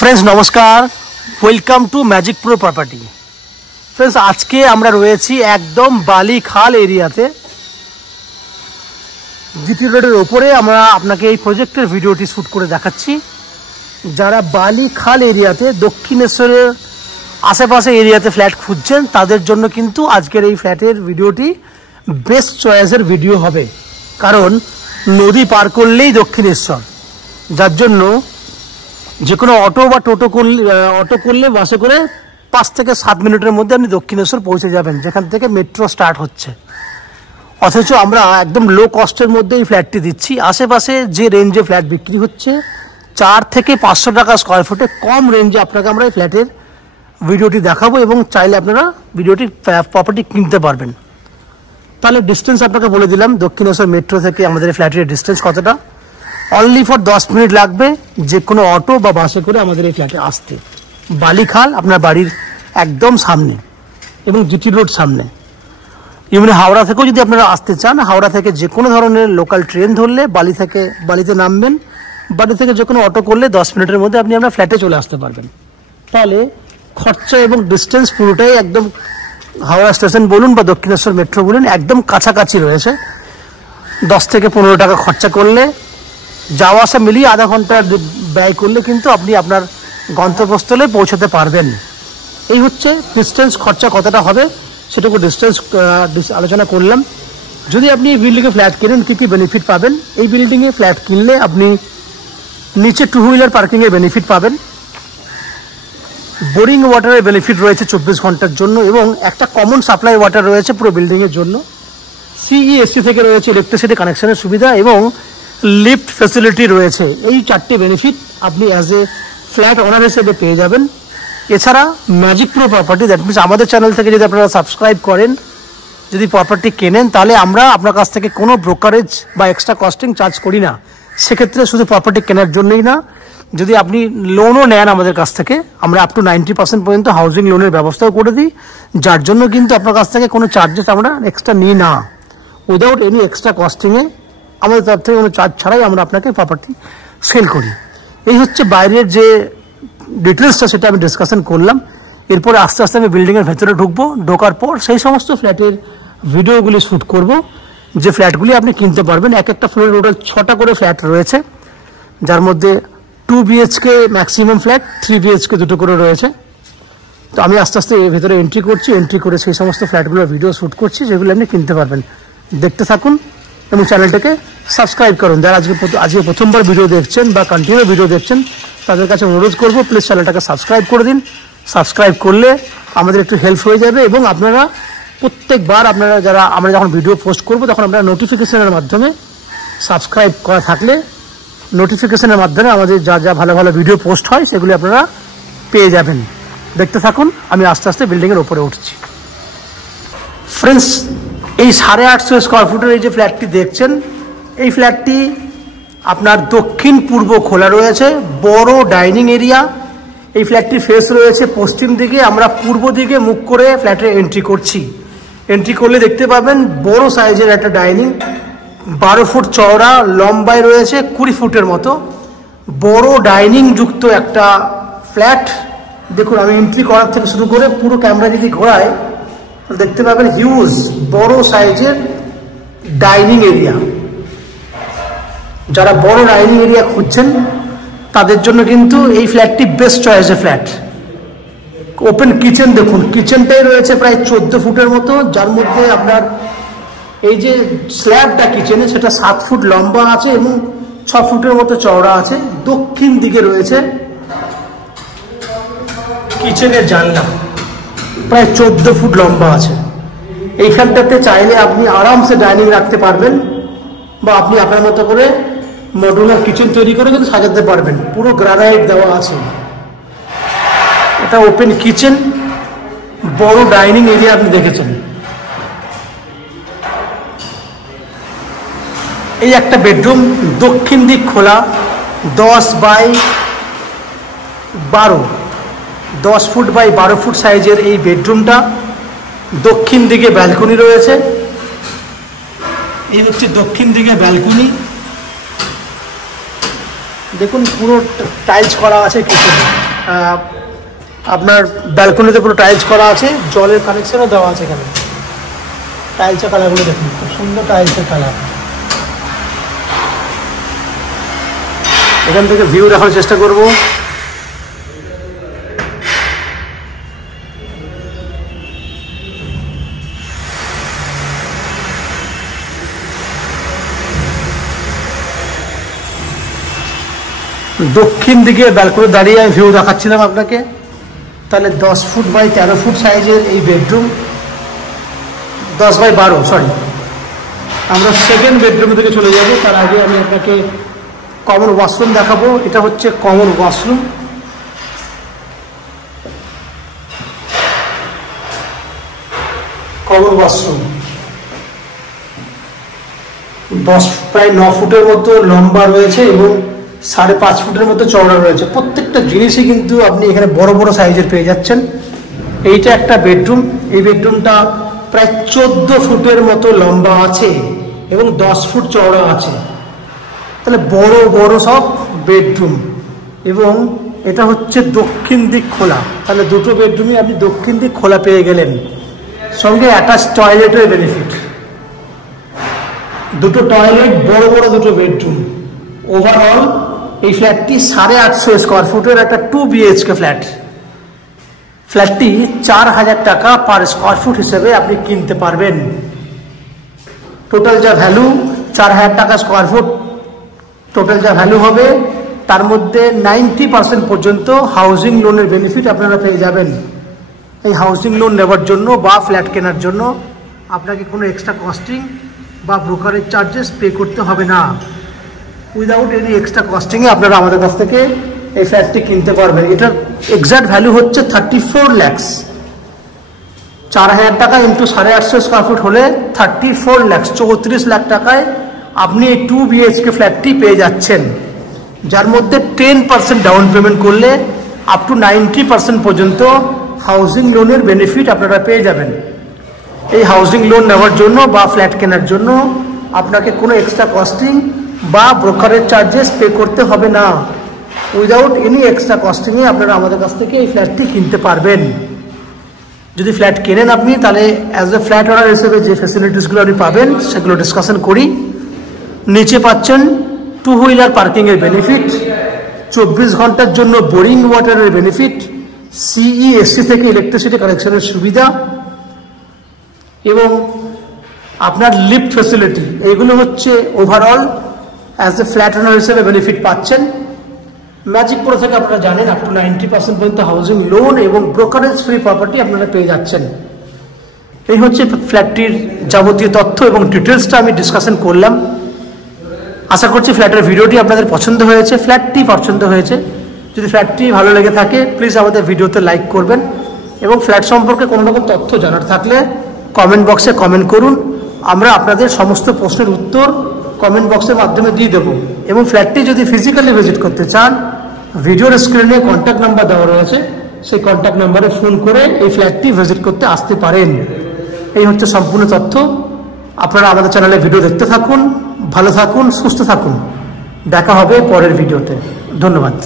Friends नमस्कार welcome to magic pro property. Friends आज के আমরা রয়েছি একদম বালিখাল এরিয়াতে জিটি রোডের উপরে। আমরা আপনাকে এই প্রজেক্টের ভিডিওটি শুট করে দেখাচ্ছি। যারা বালিখাল এরিয়াতে দক্ষিণেশ্বরের আশেপাশে এরিয়াতে ফ্ল্যাট খুঁজছেন তাদের জন্য কিন্তু আজকের এই ফ্ল্যাটের ভিডিওটি বেস্ট চয়েসের ভিডিও হবে, কারণ নদী পার করলেই দক্ষিণেশ্বর, যার জন্য যে কোনো অটো বা টোটো করলে বাসে করে 5 থেকে 7 মিনিটের মধ্যে আপনি দক্ষিণেশ্বর পৌঁছে যাবেন, যেখান থেকে মেট্রো স্টার্ট হচ্ছে। অথচ আমরা একদম লো কস্টের মধ্যে এই ফ্ল্যাটটি দিচ্ছি। আশেপাশে যে রেঞ্জে ফ্ল্যাট বিক্রি হচ্ছে 4 থেকে 500 টাকা স্কোয়ার ফুটে কম রেঞ্জে আপনাকে আমরা এই ফ্ল্যাটের ভিডিওটি দেখাবো এবং চাইলে আপনারা ভিডিওটি প্রপার্টি কিনতে পারবেন। তাহলে ডিস্টেন্স আপনাকে বলে দিলাম, দক্ষিণেশ্বর মেট্রো থেকে আমাদের ফ্ল্যাটের ডিস্টেন্স কতটা। অনলি ফর 10 মিনিট লাগবে যে কোনো অটো বা বাসে করে আমাদের এই ফ্ল্যাটে আসতে। বালিখাল আপনার বাড়ির একদম সামনে এবং জিটি রোড সামনে। এমনি হাওড়া থেকেও যদি আপনারা আসতে চান, হাওড়া থেকে যে কোনো ধরনের লোকাল ট্রেন ধরলে বালিতে নামবেন, বাড়ি থেকে যে কোনো অটো করলে 10 মিনিটের মধ্যে আপনি আপনার ফ্ল্যাটে চলে আসতে পারবেন। তাহলে খরচা এবং ডিস্টেন্স পুরোটাই একদম হাওড়া স্টেশন বলুন বা দক্ষিণেশ্বর মেট্রো বলুন একদম কাছাকাছি রয়েছে। 10 থেকে 15 টাকা খরচা করলে যাওয়া আসা মিলিয়ে আধা ঘন্টা ব্যয় করলে কিন্তু আপনি আপনার গন্তব্যস্থলে পৌঁছাতে পারবেন। এই হচ্ছে ডিস্টেন্স, খরচা কতটা হবে সেটুকু ডিস্টেন্স আলোচনা করলাম। যদি আপনি এই বিল্ডিংয়ে ফ্ল্যাট কেনেন কী কী বেনিফিট পাবেন? এই বিল্ডিংয়ে ফ্ল্যাট কিনলে আপনি নিচে 2 হুইলার পার্কিংয়ের বেনিফিট পাবেন, বোরিং ওয়াটারের বেনিফিট রয়েছে 24 ঘন্টার জন্য এবং একটা কমন সাপ্লাই ওয়াটার রয়েছে পুরো বিল্ডিংয়ের জন্য। সিইএসসি থেকে রয়েছে ইলেকট্রিসিটি কানেকশনের সুবিধা এবং লিফট ফ্যাসিলিটি রয়েছে। এই 4টি বেনিফিট আপনি অ্যাজ এ ফ্ল্যাট ওনার হিসেবে পেয়ে যাবেন। এছাড়া magic pro property, that means আমাদের চ্যানেল থেকে যদি আপনারা সাবস্ক্রাইব করেন, যদি প্রপার্টি কেনেন, তাহলে আমরা আপনার কাছ থেকে কোনো ব্রোকারেজ বা এক্সট্রা কস্টিং চার্জ করি না। সেক্ষেত্রে শুধু প্রপার্টি কেনার জন্যই না, যদি আপনি লোনও নেন আমাদের কাছ থেকে, আমরা আপ টু 90% পর্যন্ত হাউজিং লোনের ব্যবস্থাও করে দিই, যার জন্য কিন্তু আপনার কাছ থেকে কোনো চার্জেস আমরা এক্সট্রা নিই না। উইদাউট এনি এক্সট্রা কস্টিংয়ে আমাদের তরফ থেকে কোনো চার্জ ছাড়াই আমরা আপনাকে প্রপার্টি সেল করি। এই হচ্ছে বাইরের যে ডিটেলসটা, সেটা আমি ডিসকাশন করলাম। এরপরে আস্তে আস্তে আমি বিল্ডিংয়ের ভেতরে ঢুকবো। ঢোকার পর সেই সমস্ত ফ্ল্যাটের ভিডিওগুলি শ্যুট করব যে ফ্ল্যাটগুলি আপনি কিনতে পারবেন। এক একটা ফ্লোরে টোটাল 6টা করে ফ্ল্যাট রয়েছে, যার মধ্যে 2 BHK ম্যাক্সিমাম ফ্ল্যাট, 3 BHK 2টো করে রয়েছে। তো আমি আস্তে আস্তে ভেতরে এন্ট্রি করে সেই সমস্ত ফ্ল্যাটগুলোর ভিডিও শ্যুট করছি, যেগুলো আপনি কিনতে পারবেন। দেখতে থাকুন এবং চ্যানেলটাকে সাবস্ক্রাইব করুন। যারা আজকে প্রথমবার ভিডিও দেখছেন বা কন্টিনিউ ভিডিও দেখছেন, তাদের কাছে অনুরোধ করব প্লিজ চ্যানেলটাকে সাবস্ক্রাইব করে দিন। সাবস্ক্রাইব করলে আমাদের একটু হেল্প হয়ে যাবে এবং আপনারা প্রত্যেকবার আমরা যখন ভিডিও পোস্ট করব তখন আপনারা নোটিফিকেশনের মাধ্যমে, সাবস্ক্রাইব করা থাকলে নোটিফিকেশনের মাধ্যমে আমাদের যা ভালো ভালো ভিডিও পোস্ট হয় সেগুলি আপনারা পেয়ে যাবেন। দেখতে থাকুন, আমি আস্তে আস্তে বিল্ডিংয়ের ওপরে উঠছি। ফ্রেন্ডস, এই 850 স্কোয়ার ফুটের এই যে ফ্ল্যাটটি দেখছেন, এই ফ্ল্যাটটি আপনার দক্ষিণ পূর্ব খোলা রয়েছে, বড় ডাইনিং এরিয়া। এই ফ্ল্যাটটির ফেস রয়েছে পশ্চিম দিকে। আমরা পূর্ব দিকে মুখ করে ফ্ল্যাটে এন্ট্রি করছি। এন্ট্রি করলে দেখতে পাবেন বড় সাইজের একটা ডাইনিং, 12 ফুট চওড়া, লম্বায় রয়েছে 20 ফুটের মতো। বড় ডাইনিং যুক্ত একটা ফ্ল্যাট। দেখুন, আমি এন্ট্রি করার থেকে শুরু করে পুরো ক্যামেরা যদি ঘোরায় দেখতে পাবেন হিউজ বড় সাইজের ডাইনিং এরিয়া। যারা বড় ডাইনিং এরিয়া খুঁজছেন তাদের জন্য কিন্তু এই ফ্ল্যাটটি বেস্ট চয়েসের ফ্ল্যাট। ওপেন কিচেন দেখুন, কিচেনটাই রয়েছে প্রায় 14 ফুটের মতো, যার মধ্যে আপনার এই যে স্ল্যাবটা কিচেনে সেটা 7 ফুট লম্বা আছে এবং 6 ফুটের মতো চওড়া আছে। দক্ষিণ দিকে রয়েছে কিচেনের জানলা, প্রায় 14 ফুট লম্বা আছে। এইখানটাতে চাইলে আপনি আরামসে ডাইনিং রাখতে পারবেন বা আপনি আপনার মতো করে মডুলার কিচেন তৈরি করে কিন্তু সাজাতে পারবেন। পুরো গ্রানাইট দেওয়া আছে। এটা ওপেন কিচেন, বড় ডাইনিং এরিয়া আপনি দেখেছেন। এই একটা বেডরুম, দক্ষিণ দিক খোলা, 10 ফুট বাই 12 ফুট সাইজের এই বেডরুমটা। দক্ষিণ দিকে ব্যালকনি রয়েছে। এই হচ্ছে দক্ষিণ দিকে ব্যালকনি। দেখুন পুরো টাইলস করা আছে কিচেনে। আপনার ব্যালকনিতে পুরো টাইলস করা আছে, জলের কানেকশনও দেওয়া আছে এখানে। টাইলসের কালারগুলো দেখুন, খুব সুন্দর টাইলসের কালার। এখান থেকে ভিউ দেখার চেষ্টা করব। দক্ষিণ দিকে ব্যালকনি দাঁড়িয়ে আমি ভিউ দেখাচ্ছিলাম আপনাকে। তাহলে 10 ফুট বাই 13 ফুট সাইজের এই বেডরুম, 10 বাই 12, সরি। আমরা সেকেন্ড বেডরুম থেকে চলে যাব। তার আগে আমি আপনাকে কমন ওয়াশরুম দেখাবো। এটা হচ্ছে কমন ওয়াশরুম। কমন ওয়াশরুম প্রায় 9 ফুটের মতো লম্বা রয়েছে এবং 5.5 ফুটের মতো চওড়া রয়েছে। প্রত্যেকটা জিনিসই কিন্তু আপনি এখানে বড় বড় সাইজের পেয়ে যাচ্ছেন। এইটা একটা বেডরুম। এই বেডরুমটা প্রায় 14 ফুটের মতো লম্বা আছে এবং 10 ফুট চওড়া আছে। তাহলে বড় বড় সব বেডরুম, এবং এটা হচ্ছে দক্ষিণ দিক খোলা। তাহলে দুটো বেডরুমই আপনি দক্ষিণ দিক খোলা পেয়ে গেলেন, সঙ্গে অ্যাটাচ টয়লেটের বেনিফিট। দুটো টয়লেট, বড় বড় দুটো বেডরুম। ওভারঅল এই ফ্ল্যাটটি 850 স্কোয়ার ফুটের একটা 2 BHK ফ্ল্যাট। ফ্ল্যাটটি 4000 টাকা পার স্কোয়ার ফুট হিসেবে আপনি কিনতে পারবেন। টোটাল যা ভ্যালু 4000 টাকা স্কোয়ার ফুট টোটাল যা ভ্যালু হবে, তার মধ্যে 90% পর্যন্ত হাউজিং লোনের বেনিফিট আপনারা পেয়ে যাবেন। এই হাউজিং লোন নেওয়ার জন্য বা ফ্ল্যাট কেনার জন্য আপনাকে কোনো এক্সট্রা কস্টিং বা ব্রোকারেজ চার্জেস পে করতে হবে না। উইদাউট এনি এক্সট্রা কস্টিংয়ে আপনারা আমাদের কাছ থেকে এই ফ্ল্যাটটি কিনতে পারবেন। এটার এক্সাক্ট ভ্যালু হচ্ছে 34 লাখ। 4000 টাকা ইন্টু 850 স্কোয়ার ফুট হলে 34 লাখ, 34 লাখ টাকায় আপনি এই 2 BHK ফ্ল্যাটটি পেয়ে যাচ্ছেন, যার মধ্যে 10% ডাউন পেমেন্ট করলে আপ টু 90% পর্যন্ত হাউজিং লোনের বেনিফিট আপনারা পেয়ে যাবেন। এই হাউজিং লোন নেওয়ার জন্য বা ফ্ল্যাট কেনার জন্য আপনাকে কোনো এক্সট্রা কস্টিং বা ব্রোকারেজ চার্জেস পে করতে হবে না। উইদাউট এনি এক্সট্রা কস্টিংয়ে আপনারা আমাদের কাছ থেকে এই ফ্ল্যাটটি কিনতে পারবেন। যদি ফ্ল্যাট কেনেন আপনি, তাহলে অ্যাজ এ ফ্ল্যাট ওনার হিসেবে যে ফ্যাসিলিটিসগুলো আপনি পাবেন সেগুলো ডিসকাশন করি। নিচে পাচ্ছেন 2 হুইলার পার্কিংয়ের বেনিফিট, 24 ঘন্টার জন্য বোরিং ওয়াটারের বেনিফিট, CESC থেকে ইলেকট্রিসিটি কানেকশনের সুবিধা এবং আপনার লিফট ফ্যাসিলিটি। এইগুলো হচ্ছে ওভারঅল অ্যাজ এ ফ্ল্যাট ওনার হিসেবে বেনিফিট পাচ্ছেন। ম্যাজিক প্রো থেকে আপনারা জানেন আপ টু 90% পর্যন্ত হাউজিং লোন এবং ব্রোকারেজ ফ্রি প্রপার্টি আপনারা পেয়ে যাচ্ছেন। এই হচ্ছে ফ্ল্যাটটির যাবতীয় তথ্য এবং ডিটেলসটা আমি ডিসকাশন করলাম। আশা করছি ফ্ল্যাটের ভিডিওটি আপনাদের পছন্দ হয়েছে, ফ্ল্যাটটি পছন্দ হয়েছে। যদি ফ্ল্যাটটি ভালো লেগে থাকে প্লিজ আমাদের ভিডিওতে লাইক করবেন, এবং ফ্ল্যাট সম্পর্কে কোনো রকম তথ্য জানার থাকলে কমেন্ট বক্সে কমেন্ট করুন। আমরা আপনাদের সমস্ত প্রশ্নের উত্তর কমেন্ট বক্সের মাধ্যমে দিয়ে দেবো। এবং ফ্ল্যাটটি যদি ফিজিক্যালি ভিজিট করতে চান, ভিডিওর স্ক্রিনে কন্ট্যাক্ট নাম্বার দেওয়া রয়েছে, সেই কন্ট্যাক্ট নাম্বারে ফোন করে এই ফ্ল্যাটটি ভিজিট করতে আসতে পারেন। এই হচ্ছে সম্পূর্ণ তথ্য। আপনারা আমাদের চ্যানেলে ভিডিও দেখতে থাকুন, ভালো থাকুন, সুস্থ থাকুন। দেখা হবে পরের ভিডিওতে। ধন্যবাদ।